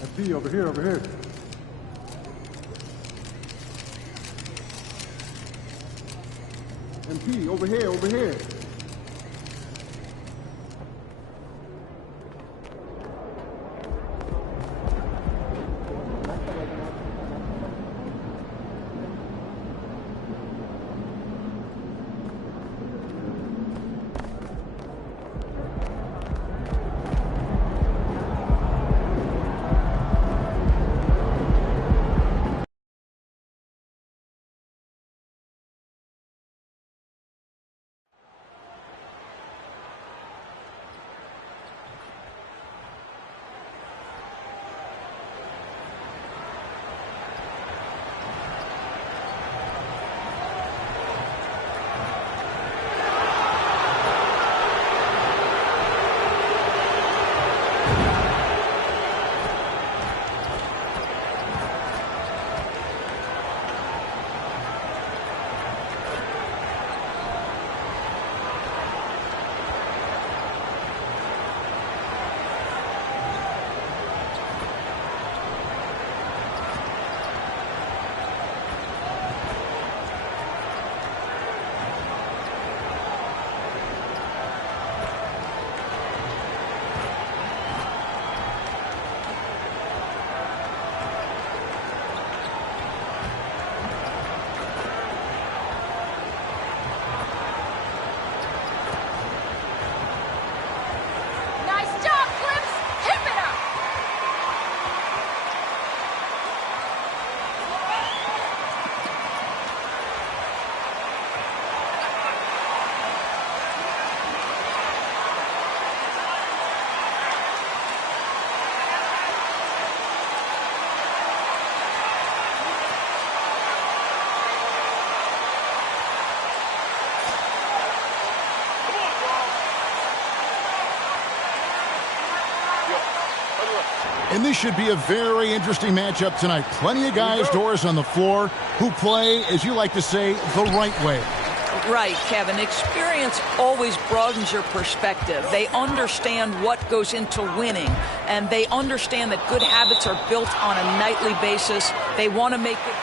FD, over here, over here. MP, over here, over here. And this should be a very interesting matchup tonight. Plenty of guys, Doris, on the floor who play, as you like to say, the right way. Right, Kevin. Experience always broadens your perspective. They understand what goes into winning, and they understand that good habits are built on a nightly basis. They want to make it.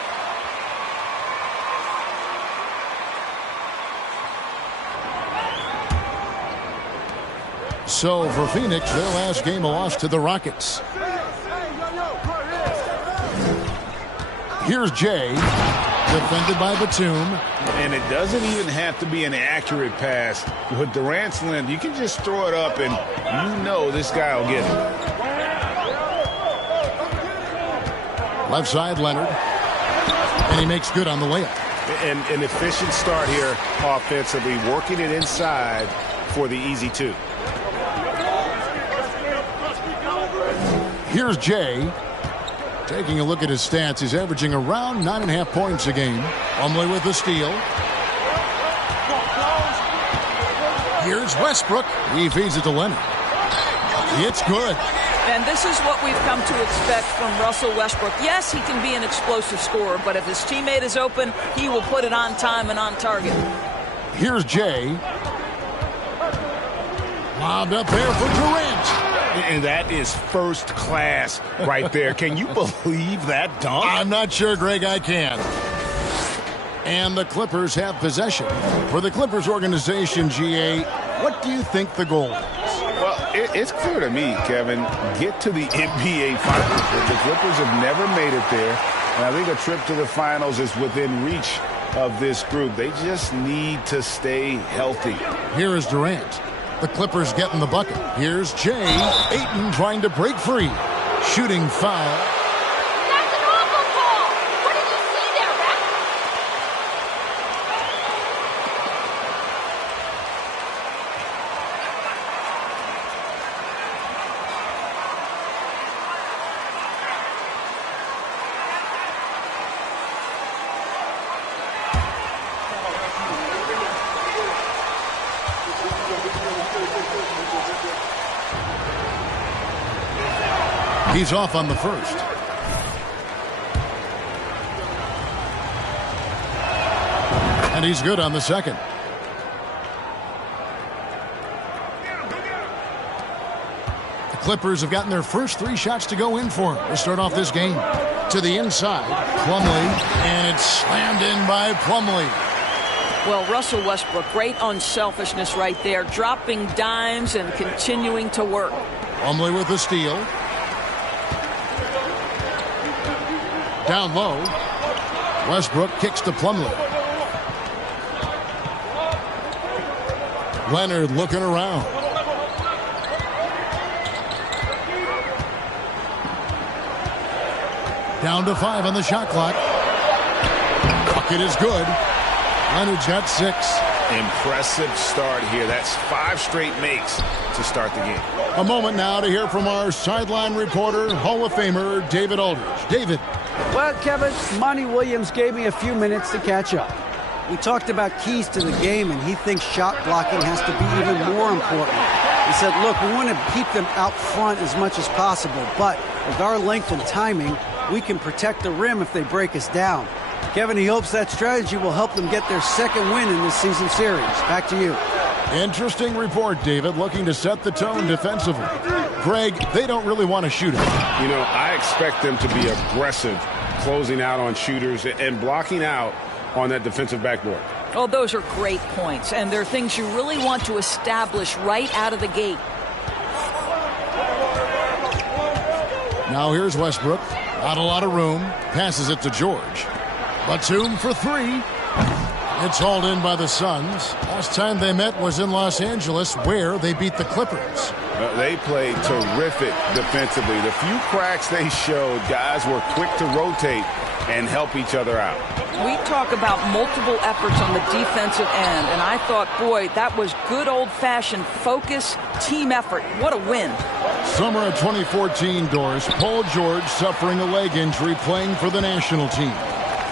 So for Phoenix, their last game a loss to the Rockets. Here's Jay, defended by Batum. And it doesn't even have to be an accurate pass. With Durant's length, you can just throw it up and you know this guy will get it. Left side, Leonard. And he makes good on the layup. And an efficient start here offensively, working it inside for the easy two. Here's Jay. Taking a look at his stats, he's averaging around 9.5 points a game. Plumlee with the steal. Here's Westbrook. He feeds it to Leonard. It's good. And this is what we've come to expect from Russell Westbrook. Yes, he can be an explosive scorer, but if his teammate is open, he will put it on time and on target. Here's Jay. Lobbed up there for Durant. And that is first class right there. Can you believe that dunk? I'm not sure, Greg, I can. And the Clippers have possession. For the Clippers organization, GA, what do you think the goal is? Well, it's clear to me, Kevin, get to the NBA Finals. The Clippers have never made it there. And I think a trip to the Finals is within reach of this group. They just need to stay healthy. Here is Durant. The Clippers getting the bucket. Here's Jay. Ayton trying to break free. Shooting foul. That's an awful call. What did you see there, Ref? He's off on the first. And he's good on the second. The Clippers have gotten their first 3 shots to go in for them to start off this game. To the inside, Plumlee, and it's slammed in by Plumlee. Well, Russell Westbrook, great unselfishness right there, dropping dimes and continuing to work. Plumlee with the steal. Down low. Westbrook kicks to Plumlee. Leonard looking around. Down to 5 on the shot clock. Bucket is good. Leonard's got 6. Impressive start here. That's 5 straight makes to start the game. A moment now to hear from our sideline reporter, Hall of Famer David Aldridge. David. Well, Kevin, Monty Williams gave me a few minutes to catch up. We talked about keys to the game, and he thinks shot blocking has to be even more important. He said, look, we want to keep them out front as much as possible, but with our length and timing, we can protect the rim if they break us down. Kevin, he hopes that strategy will help them get their second win in this season series. Back to you. Interesting report, David, looking to set the tone defensively. Greg, they don't really want to shoot it. You know, I expect them to be aggressive, closing out on shooters and blocking out on that defensive backboard. Oh, those are great points, and they're things you really want to establish right out of the gate. Now here's Westbrook. Not a lot of room. Passes it to George. Batum for 3. It's hauled in by the Suns. Last time they met was in Los Angeles, where they beat the Clippers. They played terrific defensively. The few cracks they showed, guys were quick to rotate and help each other out. We talk about multiple efforts on the defensive end, and I thought, boy, that was good old-fashioned focus, team effort. What a win. Summer of 2014, Doris. Paul George suffering a leg injury playing for the national team.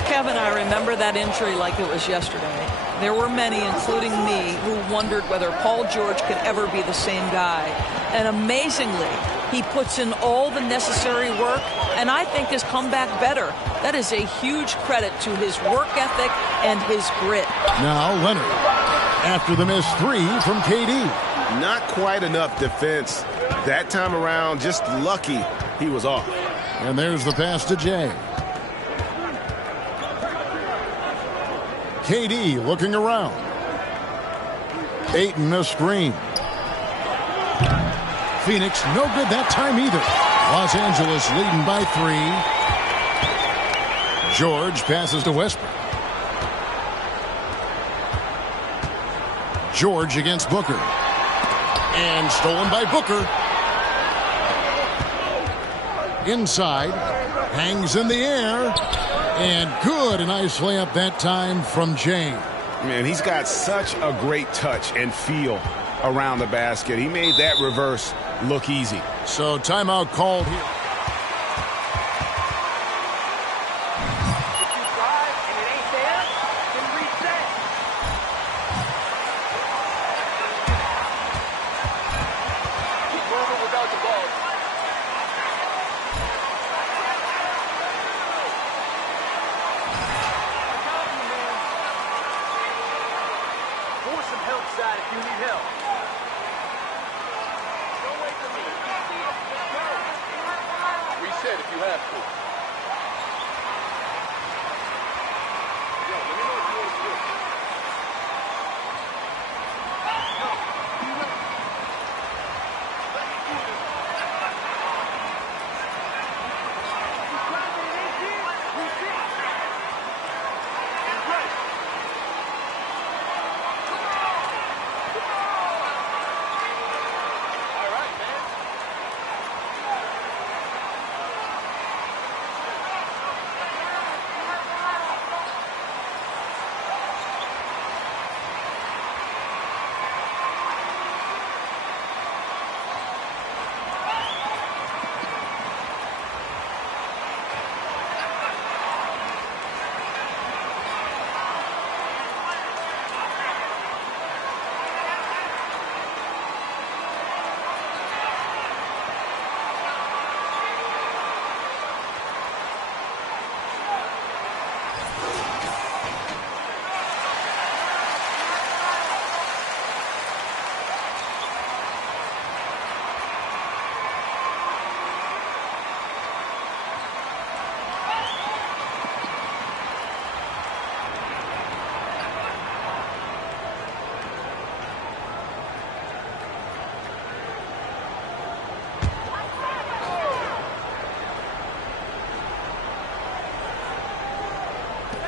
Kevin, I remember that injury like it was yesterday. There were many, including me, who wondered whether Paul George could ever be the same guy. And amazingly, he puts in all the necessary work, and I think has come back better. That is a huge credit to his work ethic and his grit. Now Leonard, after the missed 3 from KD. Not quite enough defense that time around. Just lucky he was off. And there's the pass to Jay. KD looking around. Ayton a screen. Phoenix no good that time either. Los Angeles leading by 3. George passes to Westbrook. George against Booker. And stolen by Booker. Inside. Hangs in the air. And good. A nice layup that time from James. Man, he's got such a great touch and feel around the basket. He made that reverse look easy. So timeout called here.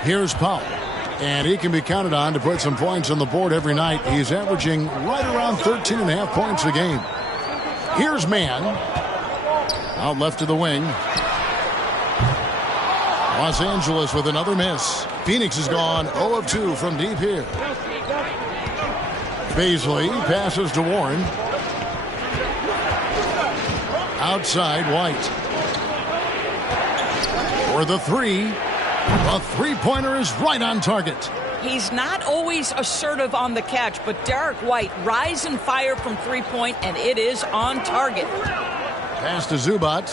Here's Powell. And he can be counted on to put some points on the board every night. He's averaging right around 13.5 points a game. Here's Mann. Out left to the wing. Los Angeles with another miss. Phoenix has gone 0 of 2 from deep here. Baisley passes to Warren. Outside White. For the three. A three-pointer is right on target. He's not always assertive on the catch, but Derek White rise and fire from three-point, and it is on target. Pass to Zubac.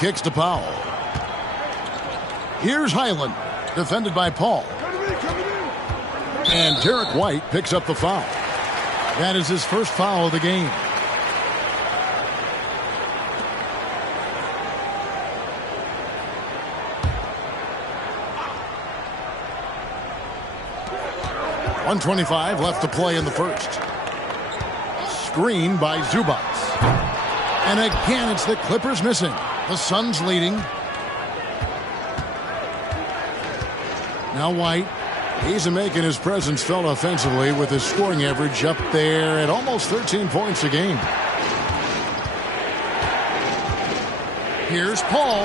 Kicks to Powell. Here's Highland, defended by Paul. And Derek White picks up the foul. That is his first foul of the game. .125 left to play in the first. Screen by Zubac. And again, it's the Clippers missing. The Suns leading. Now White. He's making his presence felt offensively with his scoring average up there at almost 13 points a game. Here's Paul.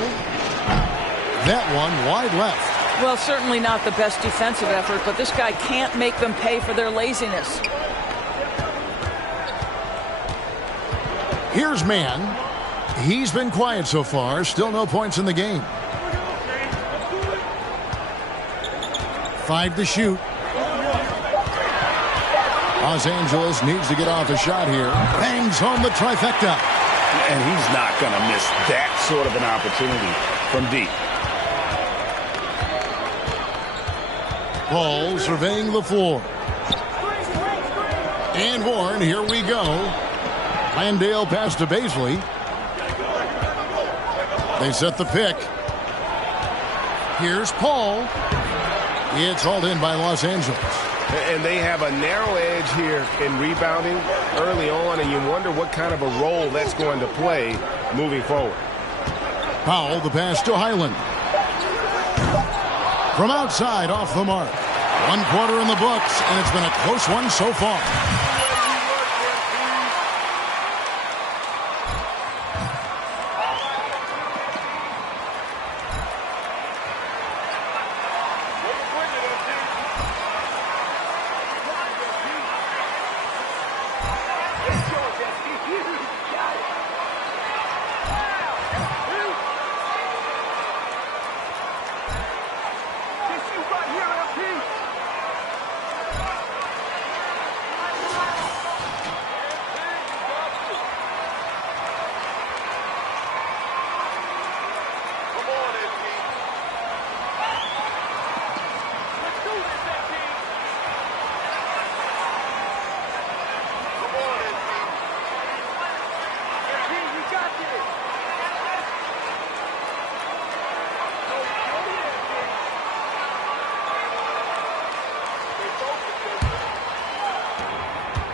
That one wide left. Well, certainly not the best defensive effort, but this guy can't make them pay for their laziness. Here's Mann. He's been quiet so far. Still no points in the game. 5 to shoot. Los Angeles needs to get off a shot here. Bangs home the trifecta. And he's not going to miss that sort of an opportunity from deep. Paul surveying the floor. And Warren, here we go. Landale pass to Baisley. They set the pick. Here's Paul. It's hauled in by Los Angeles. And they have a narrow edge here in rebounding early on, and you wonder what kind of a role that's going to play moving forward. Powell, the pass to Highland. From outside, off the mark. 1 quarter in the books, and it's been a close one so far.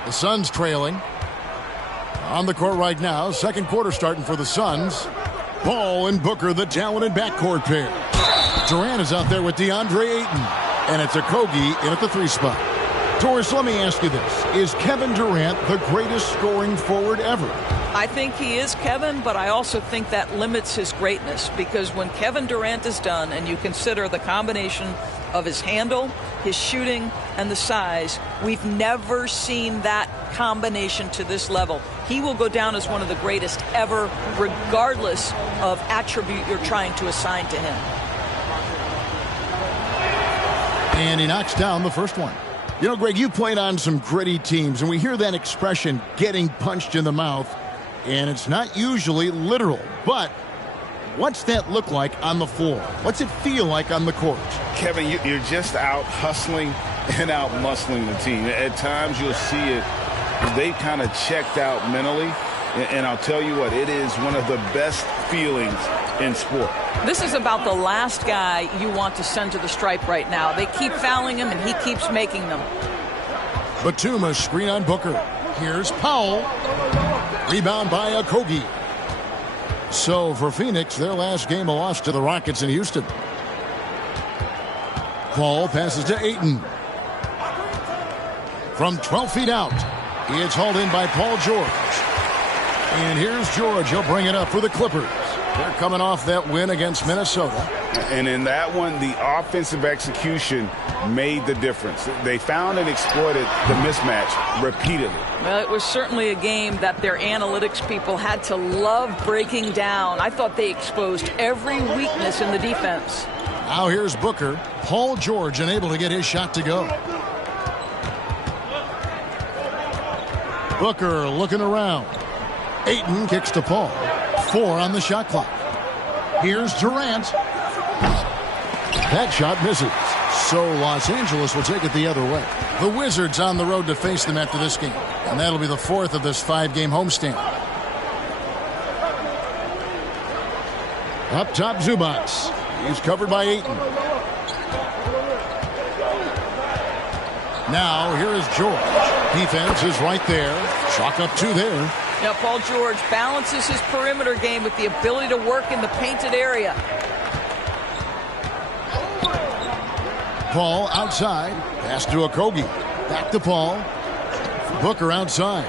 The Suns trailing. On the court right now, second quarter starting for the Suns. Ball and Booker, the talented backcourt pair. Durant is out there with DeAndre Ayton. And it's Okogie in at the 3 spot. Doris, let me ask you this. Is Kevin Durant the greatest scoring forward ever? I think he is, Kevin, but I also think that limits his greatness, because when Kevin Durant is done and you consider the combination of his handle, his shooting, and the size, we've never seen that combination to this level. He will go down as one of the greatest ever, regardless of attribute you're trying to assign to him. And he knocks down the first one. You know, Greg, you played on some gritty teams, and we hear that expression, getting punched in the mouth, and it's not usually literal. But what's that look like on the floor? What's it feel like on the court? Kevin, you're just out hustling and out muscling the team. At times you'll see it. They've kind of checked out mentally. And I'll tell you what, it is one of the best feelings in sport. This is about the last guy you want to send to the stripe right now. They keep fouling him, and he keeps making them. Batum, a screen on Booker. Here's Powell. Rebound by Okogie. So for Phoenix, their last game a loss to the Rockets in Houston. Paul passes to Ayton. From 12 feet out, it's hauled in by Paul George. And here's George. He'll bring it up for the Clippers. They're coming off that win against Minnesota. And in that one, the offensive execution made the difference. They found and exploited the mismatch repeatedly. Well, it was certainly a game that their analytics people had to love breaking down. I thought they exposed every weakness in the defense. Now here's Booker. Paul George unable to get his shot to go. Booker looking around. Ayton kicks to Paul. 4 on the shot clock. Here's Durant. That shot misses. So Los Angeles will take it the other way. The Wizards on the road to face them after this game. And that'll be the 4th of this 5-game homestand. Up top, Zubac. He's covered by Ayton. Now here is George. Defense is right there. Chalk up 2 there. Now, Paul George balances his perimeter game with the ability to work in the painted area. Paul outside. Pass to Okogie. Back to Paul. Booker outside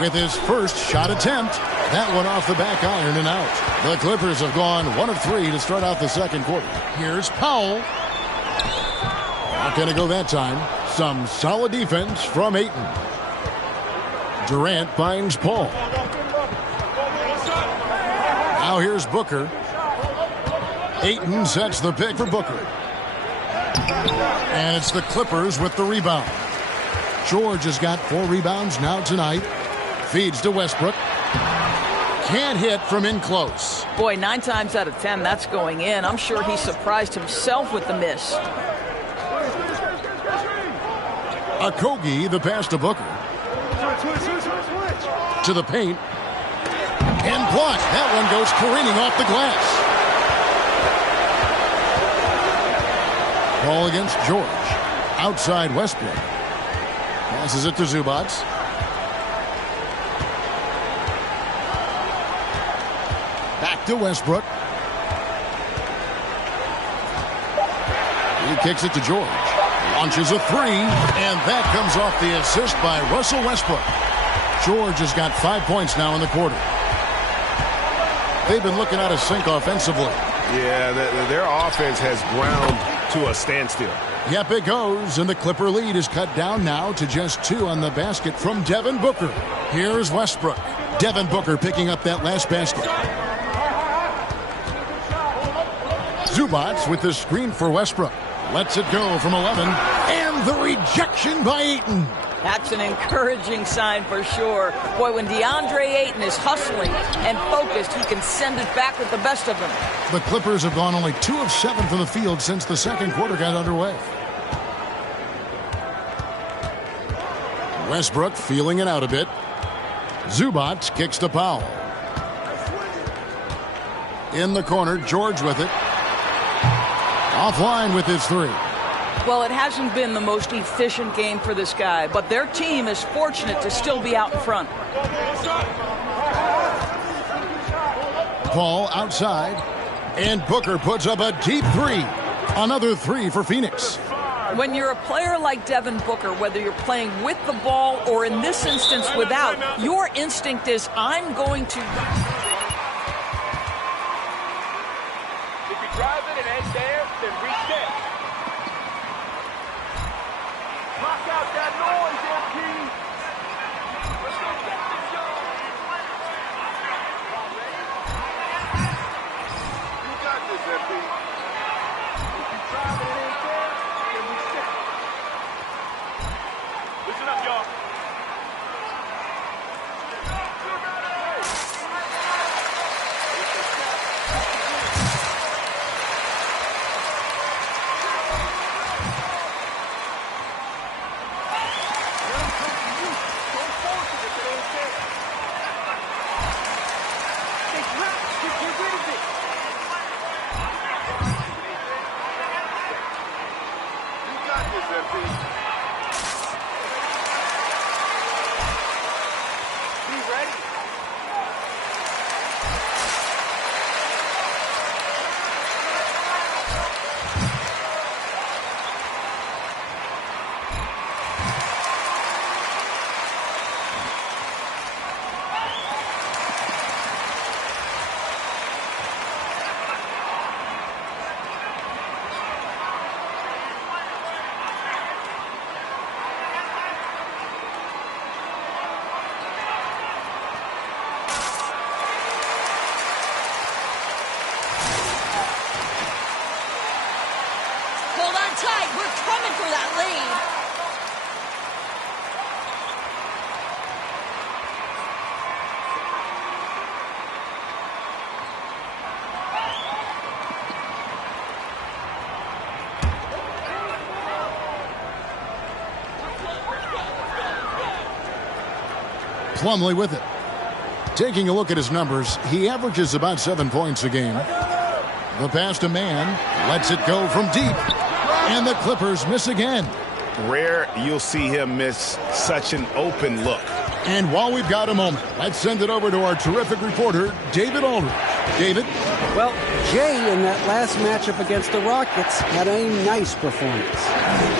with his first shot attempt. That one off the back iron and out. The Clippers have gone 1 of 3 to start out the second quarter. Here's Powell. Not going to go that time. Some solid defense from Ayton. Durant finds Paul. Now here's Booker. Ayton sets the pick for Booker. And it's the Clippers with the rebound. George has got 4 rebounds now tonight. Feeds to Westbrook. Can't hit from in close. Boy, 9 times out of 10, that's going in. I'm sure he surprised himself with the miss. Okogie, the pass to Booker. To the paint. And blocked. That one goes careening off the glass. Ball against George. Outside Westbrook. Passes it to Zubac. Back to Westbrook. He kicks it to George. Launches a 3. And that comes off the assist by Russell Westbrook. George has got 5 points now in the quarter. They've been looking out of sync offensively. Yeah, their offense has ground to a standstill. Yep, it goes, and the Clipper lead is cut down now to just 2 on the basket from Devin Booker. Here's Westbrook. Devin Booker picking up that last basket. Zubac with the screen for Westbrook. Lets it go from 11. And the rejection by Ayton. That's an encouraging sign for sure. Boy, when DeAndre Ayton is hustling and focused, he can send it back with the best of them. The Clippers have gone only 2 of 7 from the field since the second quarter got underway. Westbrook feeling it out a bit. Zubac kicks to Powell. In the corner, George with it. Offline with his 3. Well, it hasn't been the most efficient game for this guy, but their team is fortunate to still be out in front. Paul outside, and Booker puts up a deep 3. Another 3 for Phoenix. When you're a player like Devin Booker, whether you're playing with the ball or in this instance without, your instinct is, I'm going to... If you drive it and ain't there, then reach it. Knock out that noise, MP. Let's go get this, y'all. You got this, MP. If you drive it and ain't there, then reach it. Listen up, y'all. Plumlee with it. Taking a look at his numbers, he averages about 7 points a game. The pass to Mann, lets it go from deep. And the Clippers miss again. Rare you'll see him miss such an open look. And while we've got a moment, let's send it over to our terrific reporter, David Aldridge. David? Well, Jay, in that last matchup against the Rockets, had a nice performance.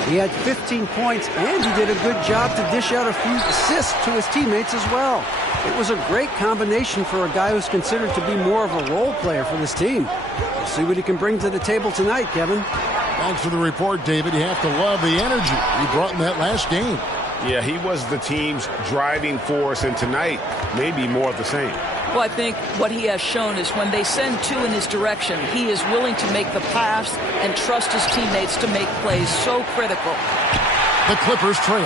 He had 15 points, and he did a good job to dish out a few assists to his teammates as well. It was a great combination for a guy who's considered to be more of a role player for this team. We'll see what he can bring to the table tonight, Kevin. Thanks for the report, David. You have to love the energy he brought in that last game. Yeah, he was the team's driving force, and tonight, maybe more of the same. Well, I think what he has shown is when they send two in his direction, he is willing to make the pass and trust his teammates to make plays. So critical. The Clippers trail.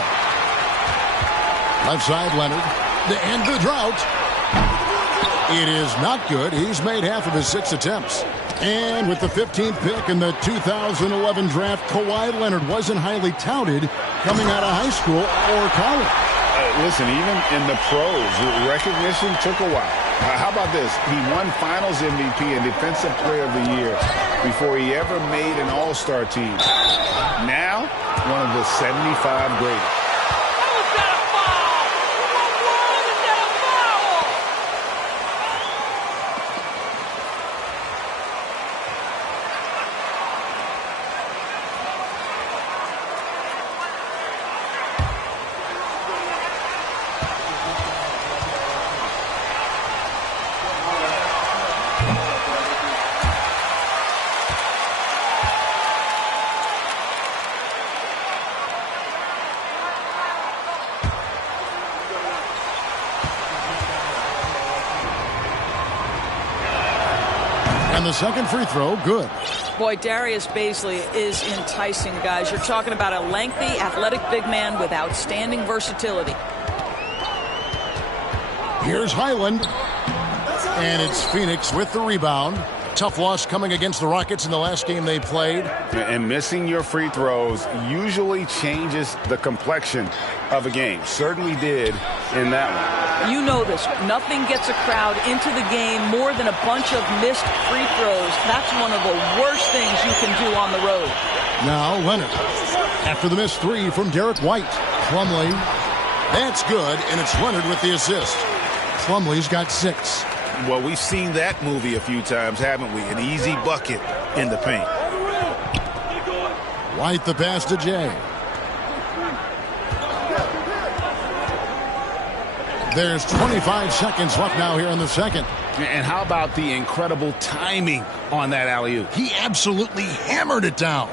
Left side, Leonard. To end the drought. It is not good. He's made half of his 6 attempts. And with the 15th pick in the 2011 draft, Kawhi Leonard wasn't highly touted coming out of high school or college. Listen, even in the pros, recognition took a while. How about this? He won Finals MVP and Defensive Player of the Year before he ever made an All-Star team. Now, one of the 75 greatest. And the second free throw, good. Boy, Darius Bazley is enticing, guys. You're talking about a lengthy, athletic big man with outstanding versatility. Here's Highland. And it's Phoenix with the rebound. Tough loss coming against the Rockets in the last game they played. And missing your free throws usually changes the complexion of a game. Certainly did in that one. You know this. Nothing gets a crowd into the game more than a bunch of missed free throws. That's one of the worst things you can do on the road. Now Leonard. After the missed 3 from Derek White. Plumlee. That's good, and it's Leonard with the assist. Plumlee's got 6. Well, we've seen that movie a few times, haven't we? An easy bucket in the paint. White the pass to Jay. There's 25 seconds left now here in the second. And how about the incredible timing on that alley-oop? He absolutely hammered it down.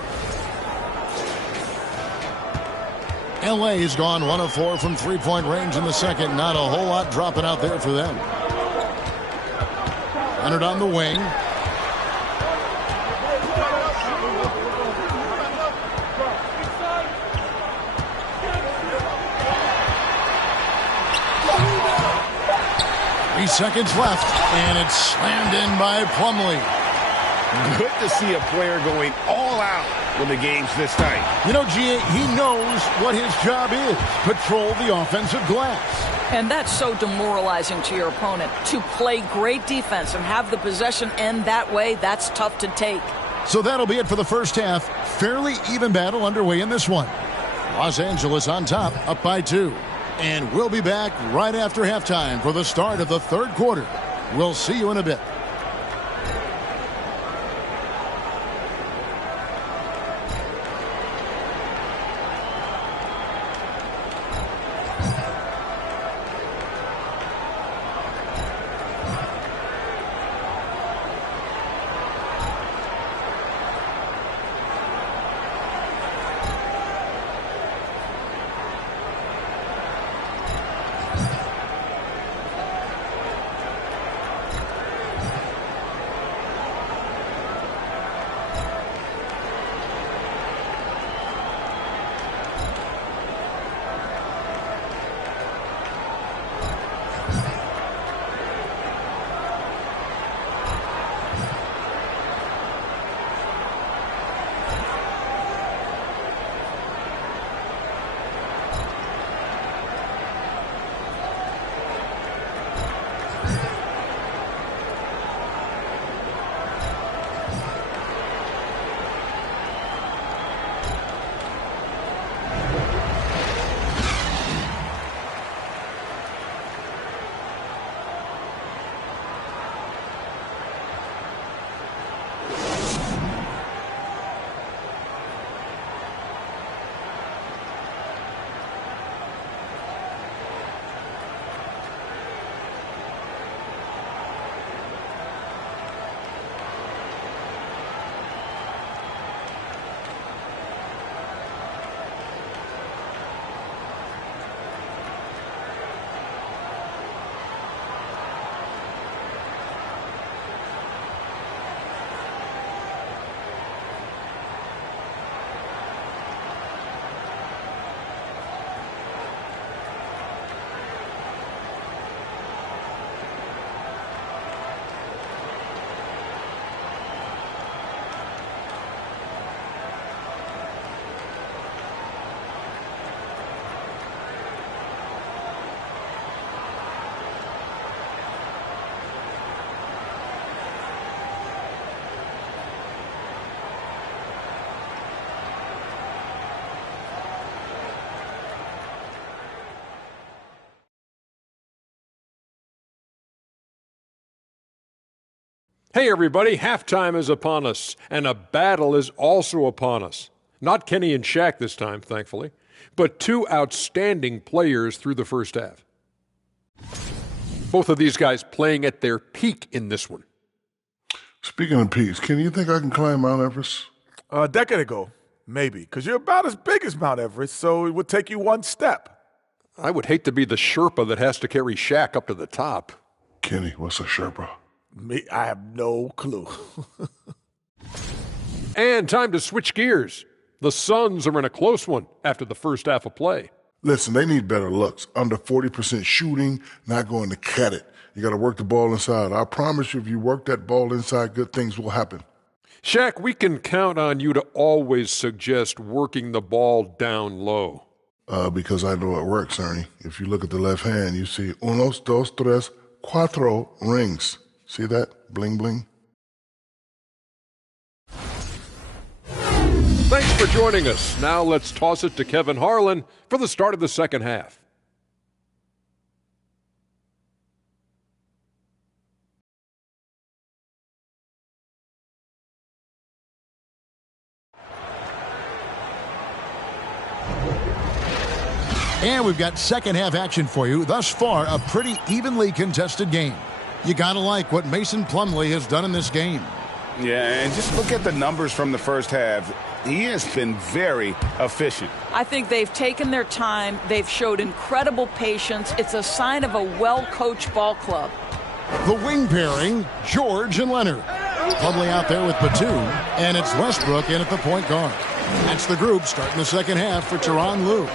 LA has gone 1 of 4 from three-point range in the second. Not a whole lot dropping out there for them. Leonard on the wing. Three seconds left, and it's slammed in by Plumlee. Good to see a player going all out when the game's this tight. You know, G.A., he knows what his job is. Patrol the offensive glass. And that's so demoralizing to your opponent. To play great defense and have the possession end that way, that's tough to take. So that'll be it for the first half. Fairly even battle underway in this one. Los Angeles on top, up by 2. And we'll be back right after halftime for the start of the third quarter. We'll see you in a bit. Hey everybody, halftime is upon us, and a battle is also upon us. Not Kenny and Shaq this time, thankfully, but two outstanding players through the first half. Both of these guys playing at their peak in this one. Speaking of peaks, Kenny, you think I can climb Mount Everest? A decade ago, maybe, because you're about as big as Mount Everest, so it would take you one step. I would hate to be the Sherpa that has to carry Shaq up to the top. Kenny, what's a Sherpa? Me, I have no clue. And time to switch gears. The Suns are in a close one after the first half of play. Listen, they need better looks. Under 40% shooting, not going to cut it. You got to work the ball inside. I promise you, if you work that ball inside, good things will happen. Shaq, we can count on you to always suggest working the ball down low. Because I know it works, Ernie. If you look at the left hand, you see unos, dos, tres, cuatro rings. See that? Bling, bling. Thanks for joining us. Now let's toss it to Kevin Harlan for the start of the second half. And we've got second half action for you. Thus far, a pretty evenly contested game. You gotta like what Mason Plumlee has done in this game. Yeah, and just look at the numbers from the first half. He has been very efficient. I think they've taken their time. They've showed incredible patience. It's a sign of a well-coached ball club. The wing pairing, George and Leonard. Plumlee out there with Batum, and it's Westbrook in at the point guard. That's the group starting the second half for Tyronn Lue.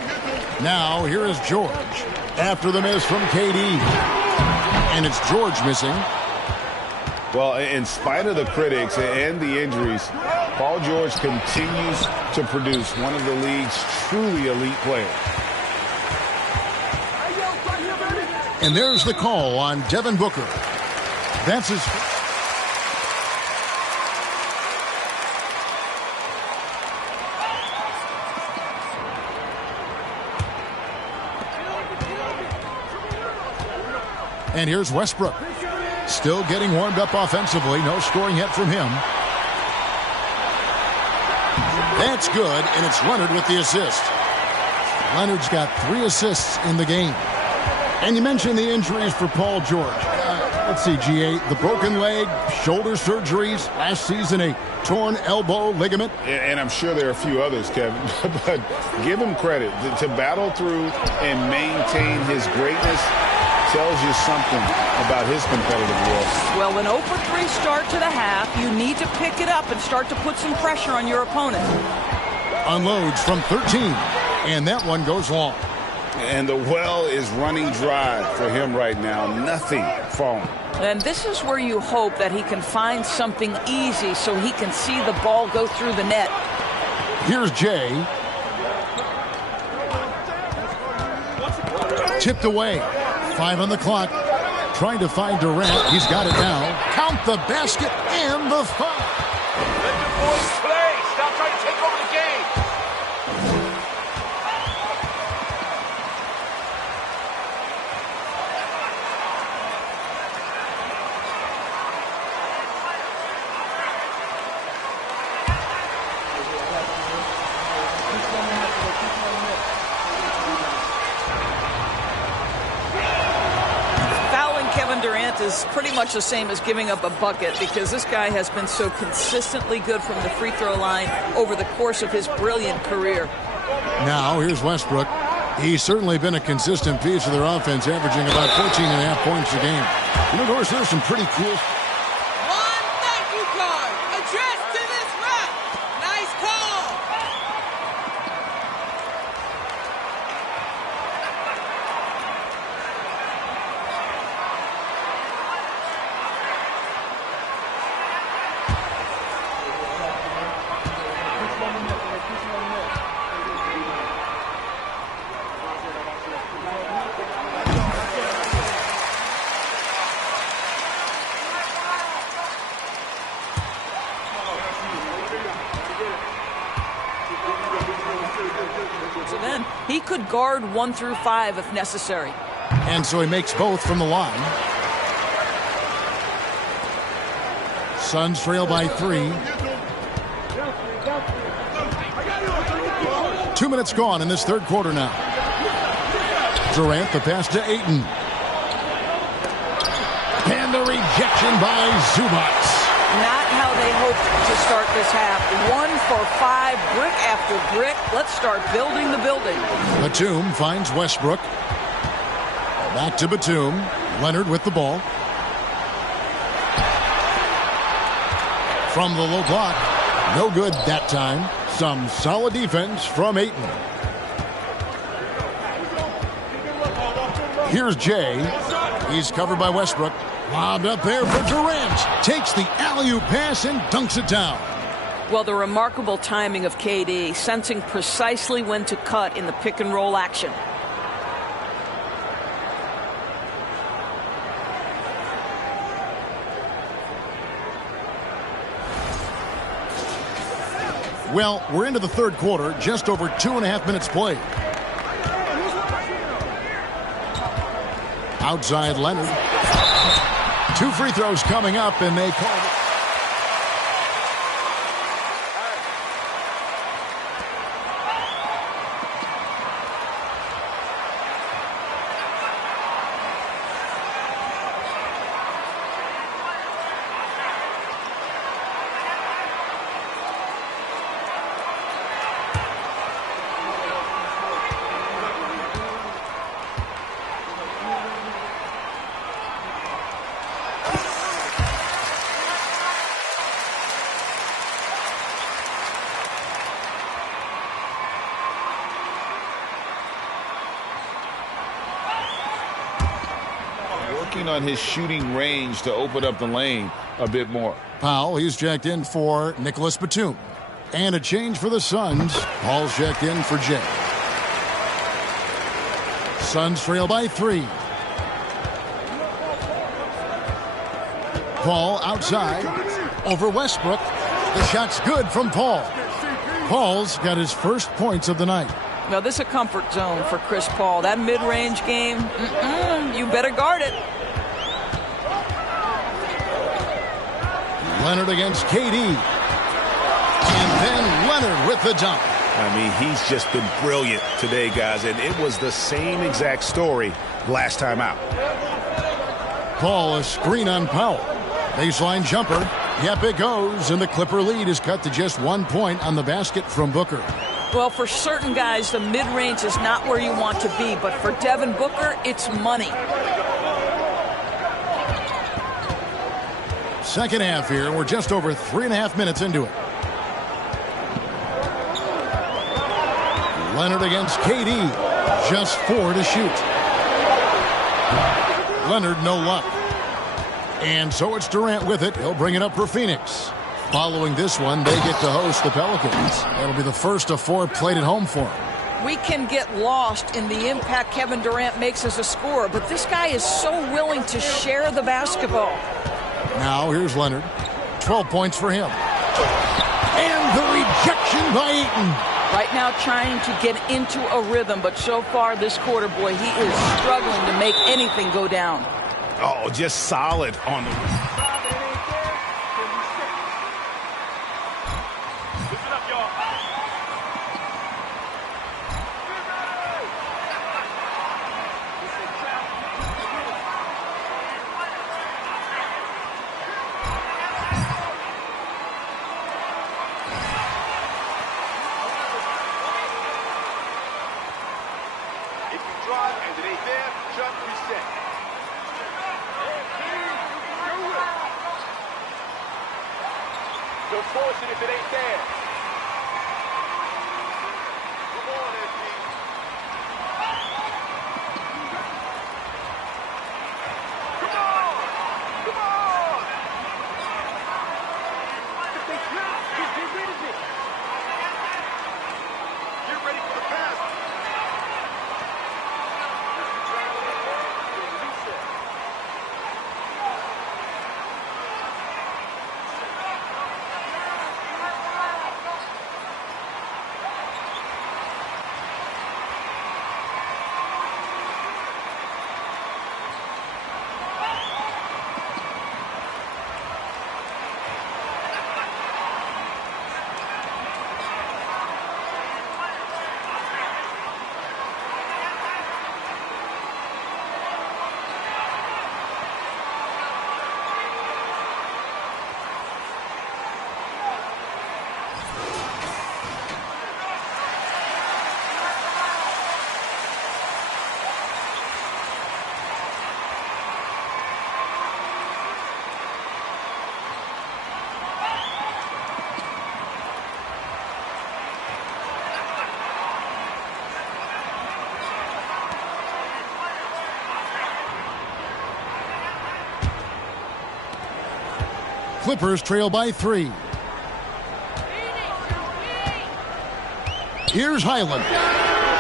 Now, here is George after the miss from KD. And it's George missing. Well, in spite of the critics and the injuries, Paul George continues to produce one of the league's truly elite players. And there's the call on Devin Booker. That's his... And here's Westbrook. Still getting warmed up offensively. No scoring yet from him. That's good, and it's Leonard with the assist. Leonard's got 3 assists in the game. And you mentioned the injuries for Paul George. Let's see, G8, the broken leg, shoulder surgeries, last season a torn elbow ligament. And I'm sure there are a few others, Kevin, but give him credit. To battle through and maintain his greatness tells you something about his competitive will. Well, an 0-for-3 start to the half. You need to pick it up and start to put some pressure on your opponent. Unloads from 13, and that one goes long. And the well is running dry for him right now. Nothing falling. And this is where you hope that he can find something easy so he can see the ball go through the net. Here's Jay. Tipped away. 5 on the clock. Trying to find Durant. He's got it now. Count the basket and the foul. Let the boys play. Stop trying to take over the game. Is pretty much the same as giving up a bucket because this guy has been so consistently good from the free throw line over the course of his brilliant career. Now here's Westbrook. He's certainly been a consistent piece of their offense, averaging about 14.5 points a game. You know, Doris, there's some pretty cool... One thank you card addressed to this rep. Nice call. So then he could guard 1 through 5 if necessary. And so he makes both from the line. Suns trail by 3. 2 minutes gone in this third quarter now. Durant, the pass to Ayton. And the rejection by Zubac. Not how they hoped to start this half. 1 for 5, brick after brick. Let's start building the building. Batum finds Westbrook. Back to Batum. Leonard with the ball. From the low block. No good that time. Some solid defense from Ayton. Here's Jay. He's covered by Westbrook. Lobbed up there for Durant. Takes the alley-oop pass and dunks it down. Well, the remarkable timing of KD, sensing precisely when to cut in the pick-and-roll action. Well, we're into the third quarter, just over 2.5 minutes played. Outside Leonard. 2 free throws coming up, and they call it. On his shooting range to open up the lane a bit more. Powell, he's checked in for Nicholas Batum. And a change for the Suns. Paul's checked in for Jay. Suns trail by 3. Paul outside over Westbrook. The shot's good from Paul. Paul's got his first points of the night. Now, this is a comfort zone for Chris Paul. That mid-range game, you better guard it. Leonard against KD. And then Leonard with the dunk. I mean, he's just been brilliant today, guys, and it was the same exact story last time out. Paul, a screen on Powell. Baseline jumper. Yep, it goes, and the Clipper lead is cut to just 1 point on the basket from Booker. Well, for certain guys, the mid-range is not where you want to be, but for Devin Booker, it's money. Second half here. We're just over 3.5 minutes into it. Leonard against KD. Just 4 to shoot. Leonard, no luck. And so it's Durant with it. He'll bring it up for Phoenix. Following this one, they get to host the Pelicans. It'll be the first of 4 played at home for them. We can get lost in the impact Kevin Durant makes as a scorer, but this guy is so willing to share the basketball. Now here's Leonard. 12 points for him. And the rejection by Ayton. Right now trying to get into a rhythm, but so far this quarter, boy, he is struggling to make anything go down. Oh, just solid on the... Clippers trail by 3. Here's Highland.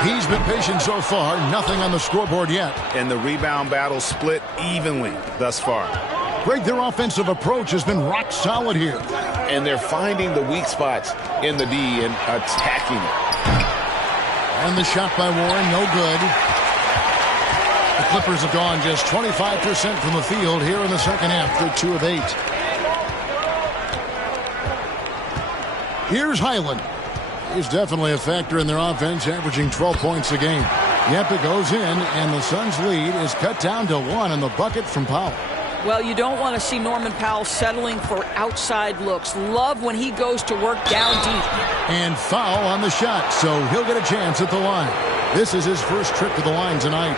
He's been patient so far. Nothing on the scoreboard yet. And the rebound battle split evenly thus far. Greg, their offensive approach has been rock solid here. And they're finding the weak spots in the D and attacking it. And the shot by Warren, no good. The Clippers have gone just 25% from the field here in the second half. They're 2 of 8. Here's Highland. He's definitely a factor in their offense, averaging 12 points a game. Yep, it goes in, and the Suns' lead is cut down to 1 in the bucket from Powell. Well, you don't want to see Norman Powell settling for outside looks. Love when he goes to work down deep. And foul on the shot, so he'll get a chance at the line. This is his first trip to the line tonight.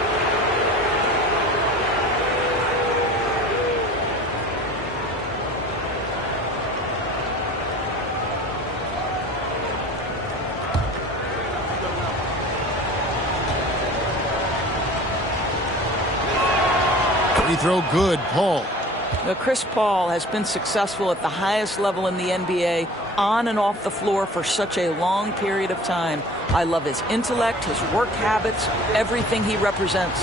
Free throw good, Paul. Now, Chris Paul has been successful at the highest level in the NBA, on and off the floor for such a long period of time. I love his intellect, his work habits, everything he represents.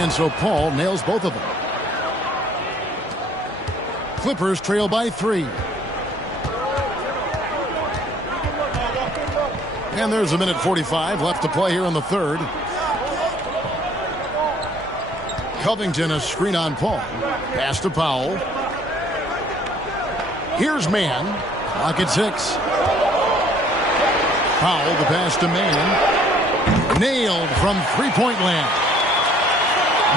And so Paul nails both of them. Clippers trail by 3. And there's a minute 45 left to play here in the third. Covington, a screen on Paul. Pass to Powell. Here's Mann. Clock at 6. Powell, the pass to Mann. Nailed from three-point land.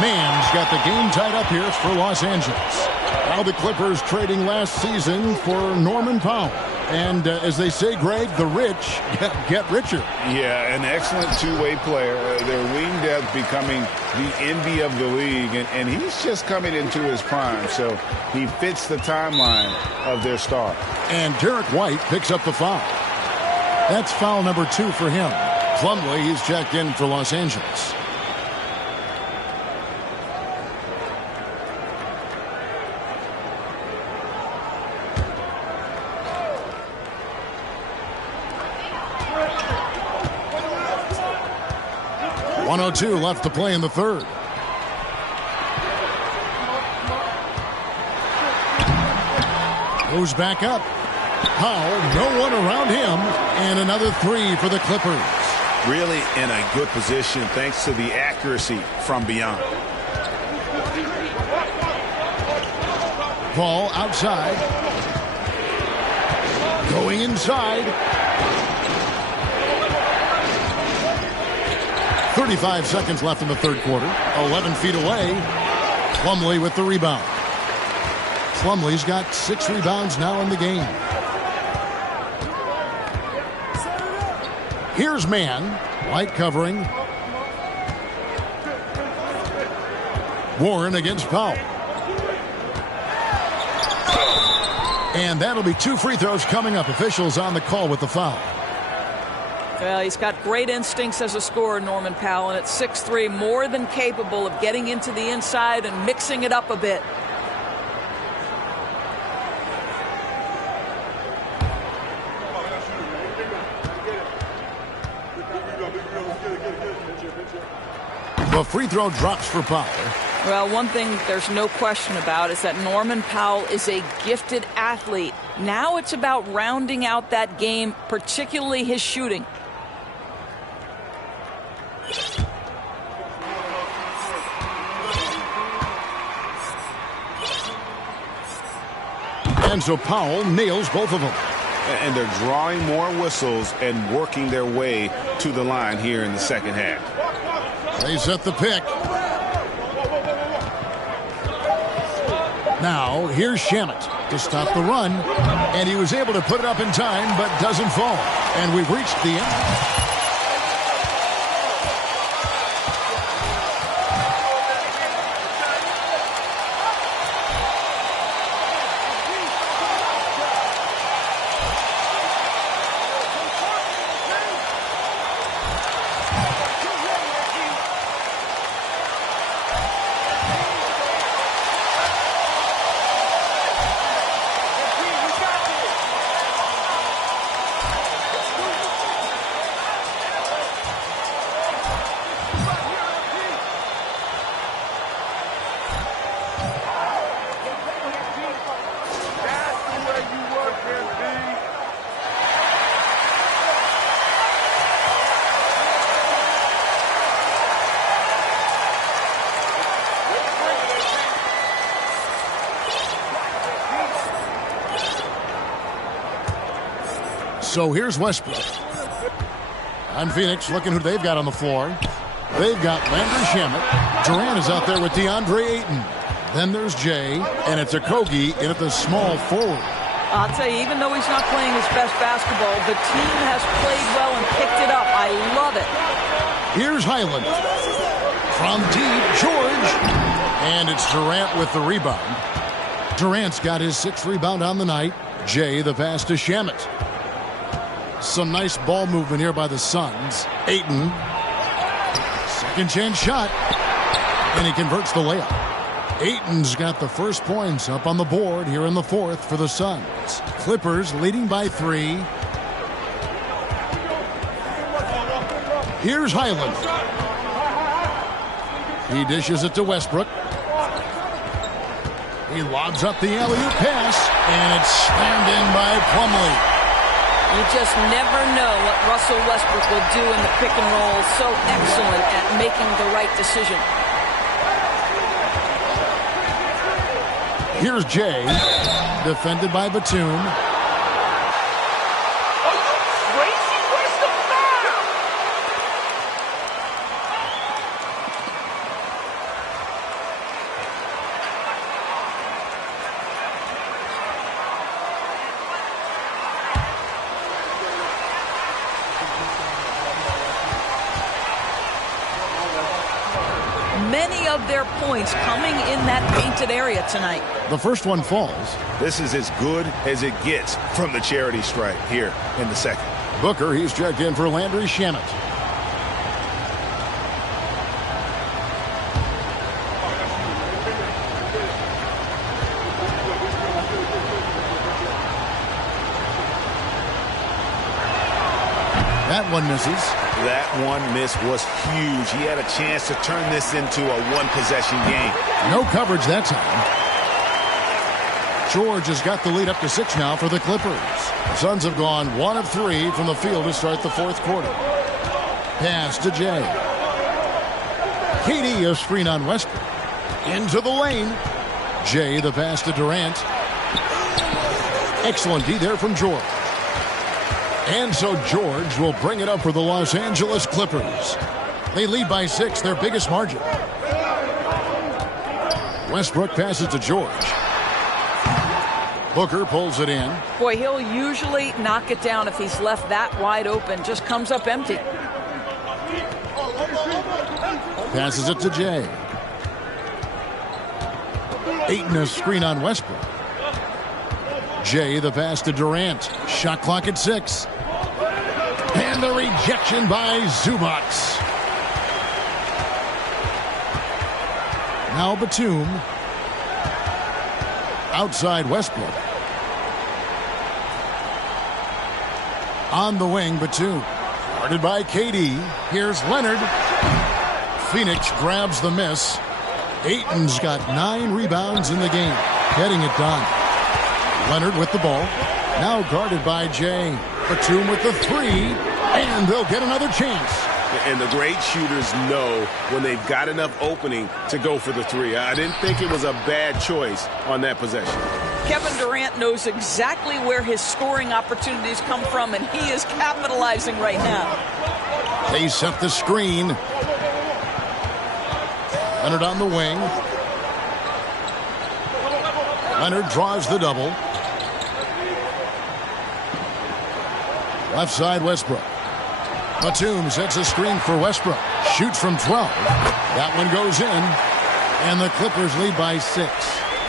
Mann's got the game tied up here for Los Angeles. Now the Clippers trading last season for Norman Powell. And as they say, Greg, the rich get richer. Yeah, an excellent two-way player. Their wing depth becoming the envy of the league. And he's just coming into his prime. So he fits the timeline of their star. And Derek White picks up the foul. That's foul number 2 for him. Plumlee, he's checked in for Los Angeles. .102 left to play in the third. Goes back up. Powell, no one around him, and another 3 for the Clippers. Really in a good position thanks to the accuracy from beyond. Ball outside. Going inside. 35 seconds left in the third quarter. 11 feet away. Plumlee with the rebound. Plumlee's got 6 rebounds now in the game. Here's Mann. White covering. Warren against Powell. And that'll be 2 free throws coming up. Officials on the call with the foul. Well, he's got great instincts as a scorer, Norman Powell, and at 6'3", more than capable of getting into the inside and mixing it up a bit. The free throw drops for Powell. Well, one thing there's no question about is that Norman Powell is a gifted athlete. Now it's about rounding out that game, particularly his shooting. And so Powell nails both of them. And they're drawing more whistles and working their way to the line here in the second half. They set the pick. Now, here's Shamet to stop the run. And he was able to put it up in time, but doesn't fall. And we've reached the end. So here's Westbrook. And Phoenix looking who they've got on the floor. They've got Landry Shamet. Durant is out there with DeAndre Ayton. Then there's Jay, and it's Okogie in at the small forward. I'll tell you, even though he's not playing his best basketball, the team has played well and picked it up. I love it. Here's Highland. From deep, George. And it's Durant with the rebound. Durant's got his 6th rebound on the night. Jay, the pass to Shamet. Some nice ball movement here by the Suns. Ayton. Second chance shot. And he converts the layup. Ayton's got the first points up on the board here in the 4th for the Suns. Clippers leading by 3. Here's Highland. He dishes it to Westbrook. He lobs up the alley-oop pass, and it's slammed in by Plumlee. You just never know what Russell Westbrook will do in the pick and roll. So excellent at making the right decision. Here's Jay, defended by Batum. Crazy, where's the foul? Many of their points coming in that painted area tonight. The first one falls. This is as good as it gets from the charity stripe here in the 2nd. Booker, he's checked in for Landry Shamet. That one misses. That one miss was huge. He had a chance to turn this into a one-possession game. No coverage that time. George has got the lead up to 6 now for the Clippers. The Suns have gone 1 of 3 from the field to start the 4th quarter. Pass to Jay. KD, a screen on Westbrook. Into the lane. Jay, the pass to Durant. Excellent D there from George. And so George will bring it up for the Los Angeles Clippers. They lead by 6, their biggest margin. Westbrook passes to George. Booker pulls it in. Boy, he'll usually knock it down if he's left that wide open. Just comes up empty. Passes it to Jay. Ayton, a screen on Westbrook. Jay, the pass to Durant. Shot clock at 6. And the rejection by Zubac. Now Batum. Outside Westbrook. On the wing, Batum. Guarded by KD. Here's Leonard. Phoenix grabs the miss. Ayton's got 9 rebounds in the game. Getting it done. Leonard with the ball. Now guarded by Jay. Batum with the 3. And they'll get another chance. And the great shooters know when they've got enough opening to go for the 3. I didn't think it was a bad choice on that possession. Kevin Durant knows exactly where his scoring opportunities come from, and he is capitalizing right now. They set the screen. Leonard on the wing. Leonard draws the double. Left side, Westbrook. Batum sets a screen for Westbrook. Shoots from 12. That one goes in. And the Clippers lead by 6.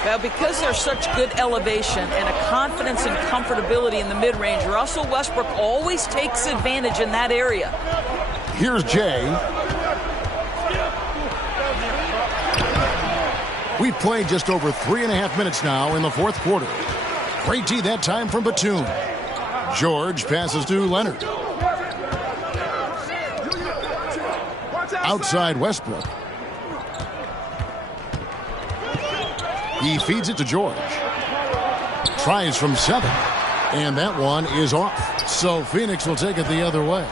Well, because there's such good elevation and a confidence and comfortability in the mid-range, Russell Westbrook always takes advantage in that area. Here's Jay. We've played just over 3.5 minutes now in the 4th quarter. Great D that time from Batum. George passes to Leonard. Outside Westbrook. He feeds it to George. Tries from 7. And that one is off. So Phoenix will take it the other way.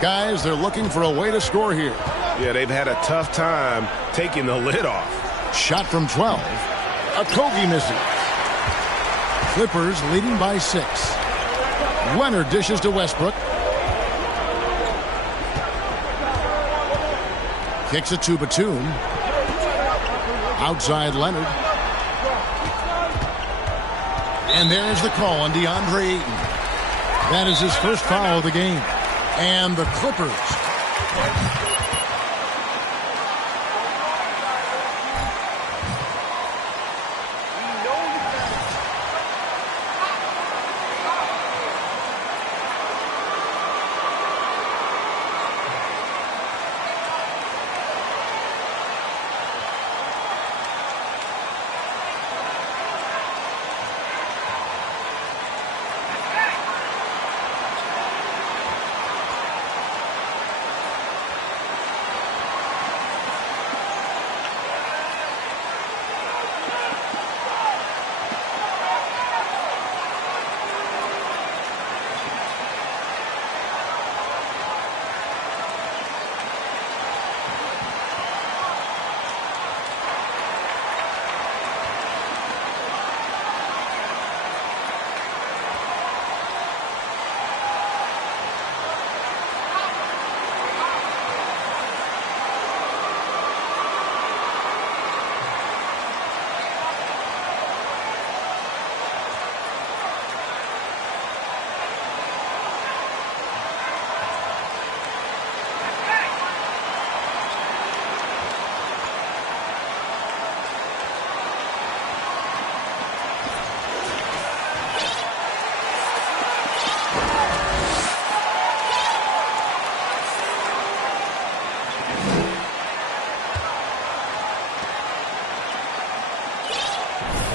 Guys, they're looking for a way to score here. Yeah, they've had a tough time taking the lid off. Shot from 12. Okogie misses. Clippers leading by 6. Leonard dishes to Westbrook. Kicks it to Batum. Outside Leonard. And there's the call on DeAndre Ayton. That is his first foul of the game. And the Clippers.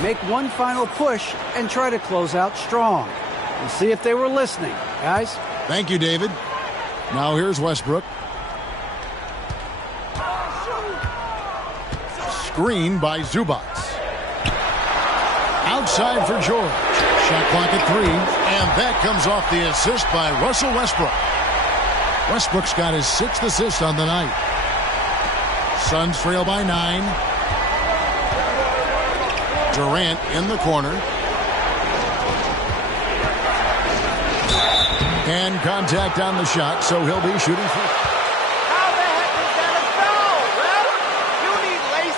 Make one final push and try to close out strong. We'll see if they were listening, guys. Thank you, David. Now here's Westbrook. Screen by Zubac. Outside for George. Shot clock at 3. And that comes off the assist by Russell Westbrook. Westbrook's got his 6th assist on the night. Suns trail by 9. Durant in the corner. And contact on the shot, so he'll be shooting free. How the heck is that a foul, ref? You need LAC.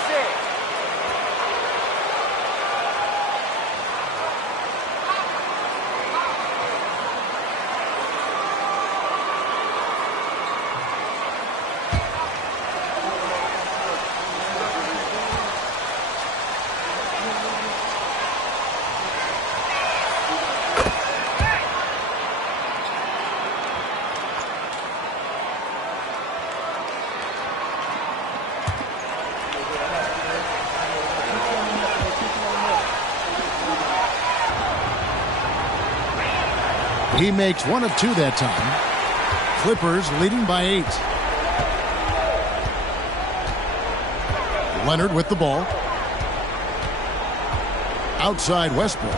He makes 1 of 2 that time. Clippers leading by 8. Leonard with the ball. Outside Westbrook.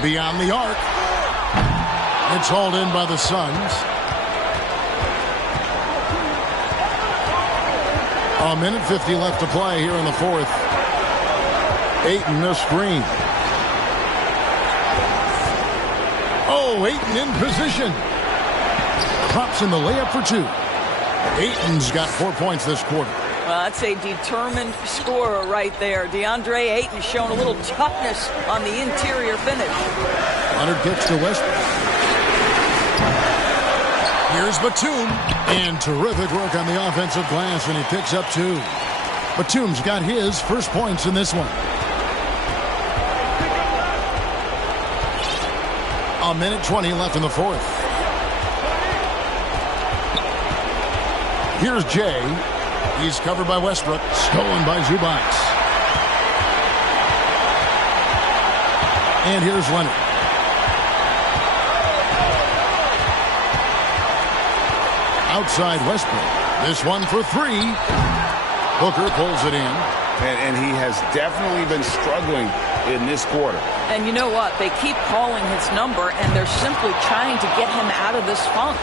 Beyond the arc. It's hauled in by the Suns. A minute 50 left to play here in the 4th. Ayton a screen. Oh, Ayton in position. Pops in the layup for 2. Ayton's got 4 points this quarter. Well, that's a determined scorer right there. DeAndre Ayton showing a little toughness on the interior finish. Leonard kicks to Westbrook. Here's Batum. And terrific work on the offensive glass, and he picks up 2. Batum's got his first points in this one. A minute 20 left in the 4th. Here's Jay. He's covered by Westbrook. Stolen by Zubac. And here's Leonard. Outside Westbrook. This one for 3. Booker pulls it in. And he has definitely been struggling in this quarter. And you know what? They keep calling his number, and they're simply trying to get him out of this funk.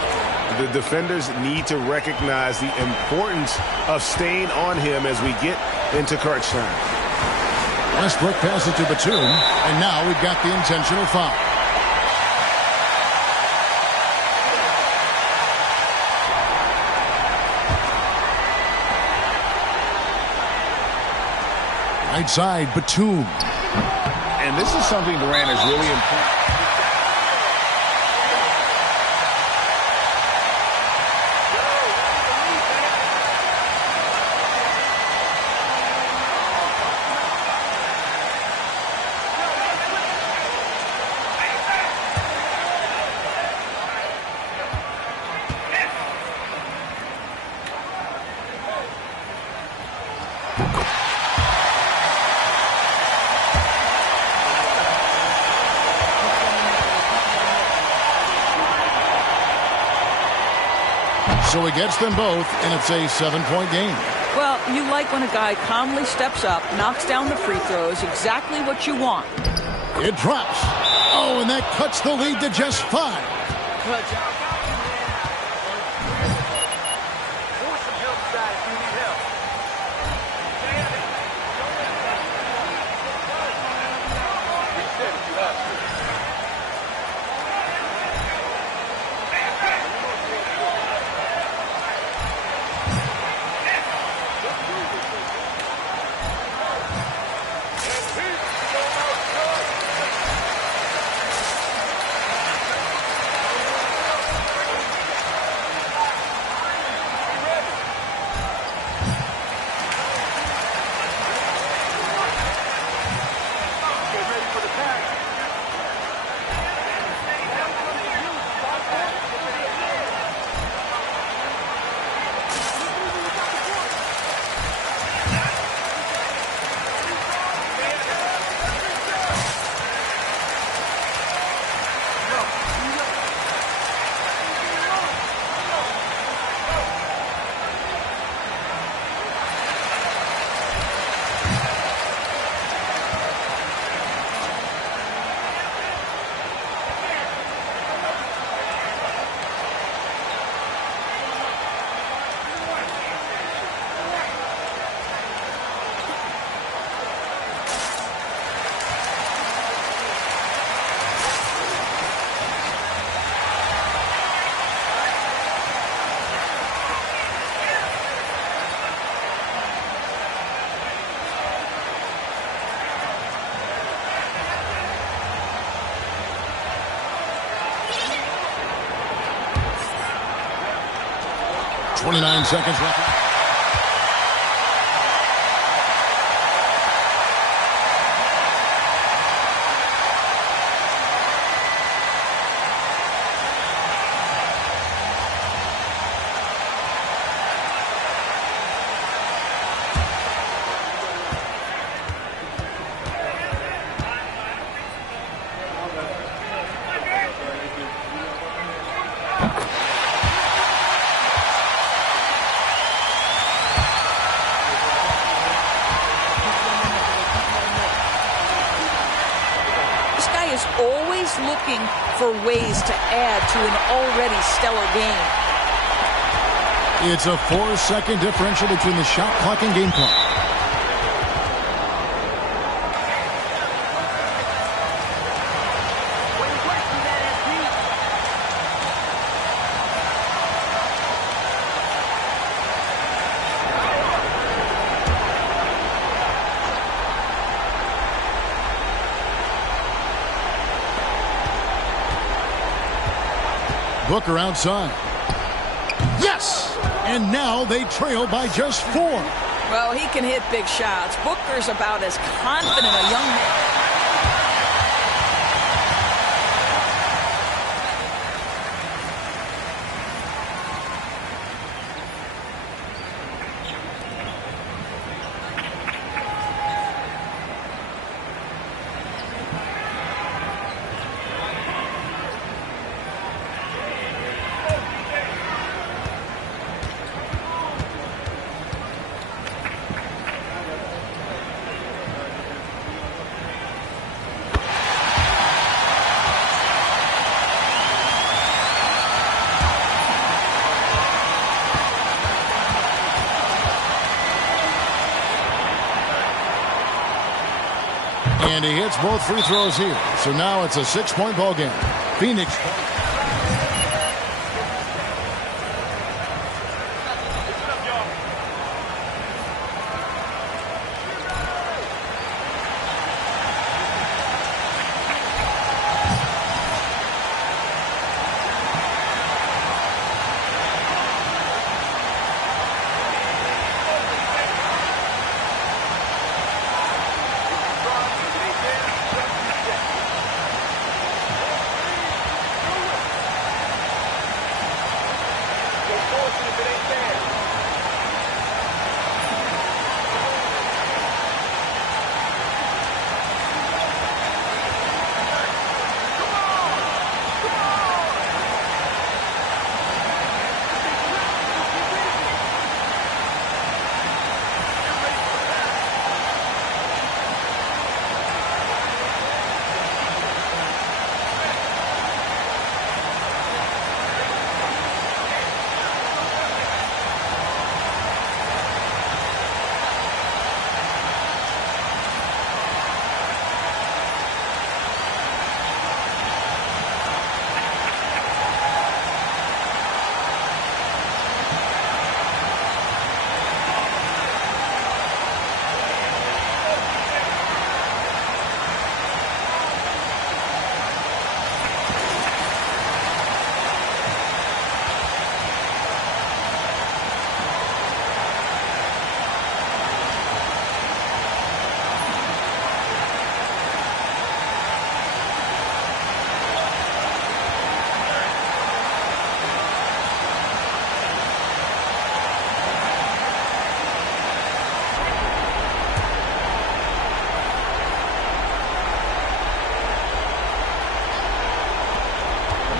The defenders need to recognize the importance of staying on him as we get into crunch time. Westbrook passes to Batum, and now we've got the intentional foul. Right side, Batum. And this is something Durant is really important. So he gets them both, and it's a 7-point game. Well, you like when a guy calmly steps up, knocks down the free throws, exactly what you want. It drops. Oh, and that cuts the lead to just 5. Good job. Force some help side if you need help. Reset if you have to. .29 seconds left. Always looking for ways to add to an already stellar game. It's a 4-second differential between the shot clock and game clock. Booker outside. Yes! And now they trail by just 4. Well, he can hit big shots. Booker's about as confident a young man. And he hits both free throws here. So now it's a 6-point ball game. Phoenix.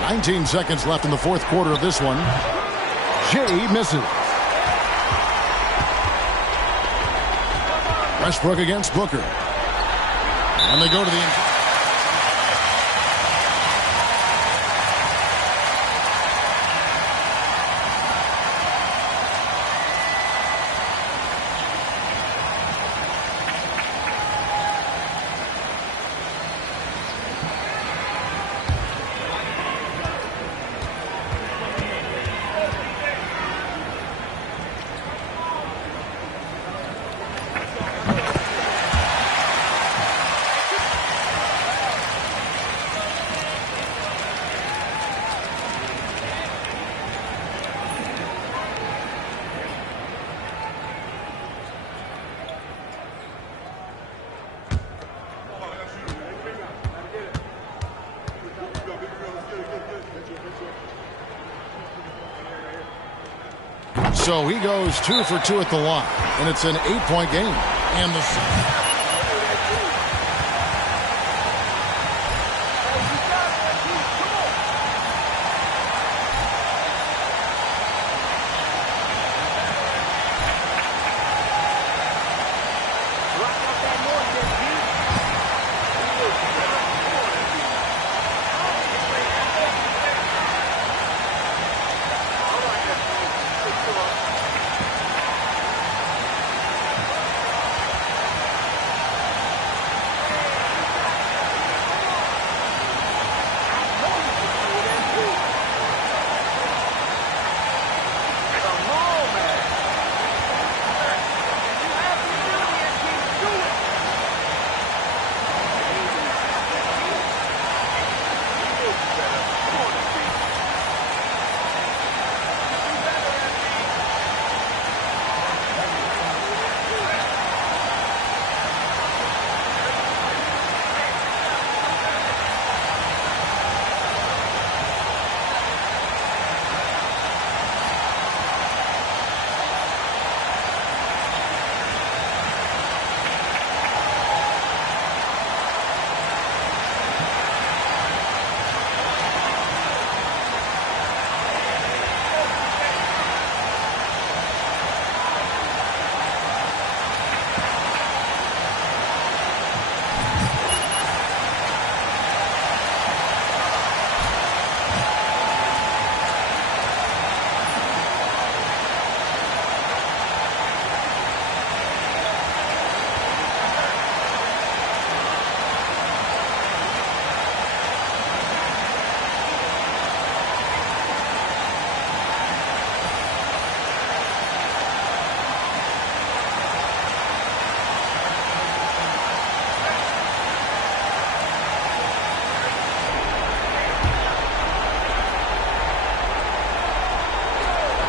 19 seconds left in the fourth quarter of this one. Jay misses. Westbrook against Booker. And they go to the... So he goes 2 for 2 at the line, and it's an 8-point game. And the...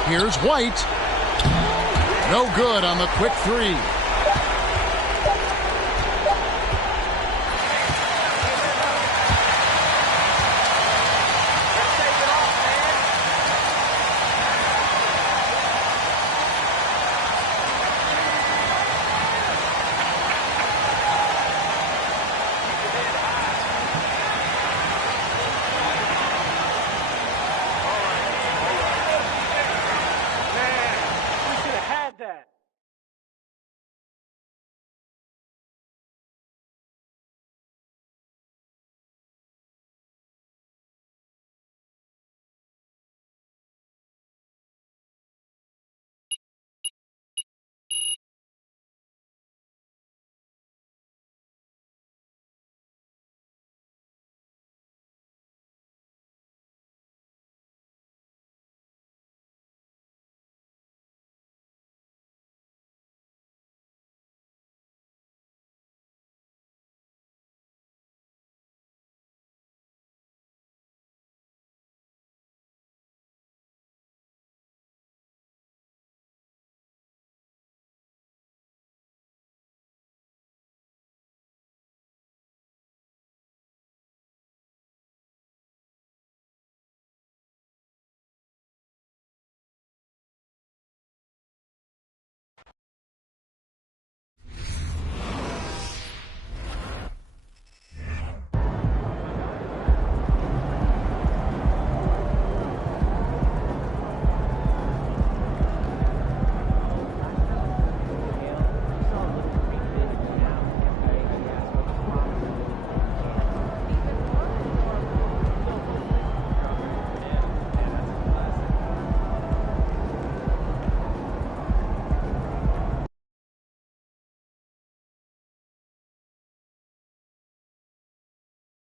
Here's White. No good on the quick three.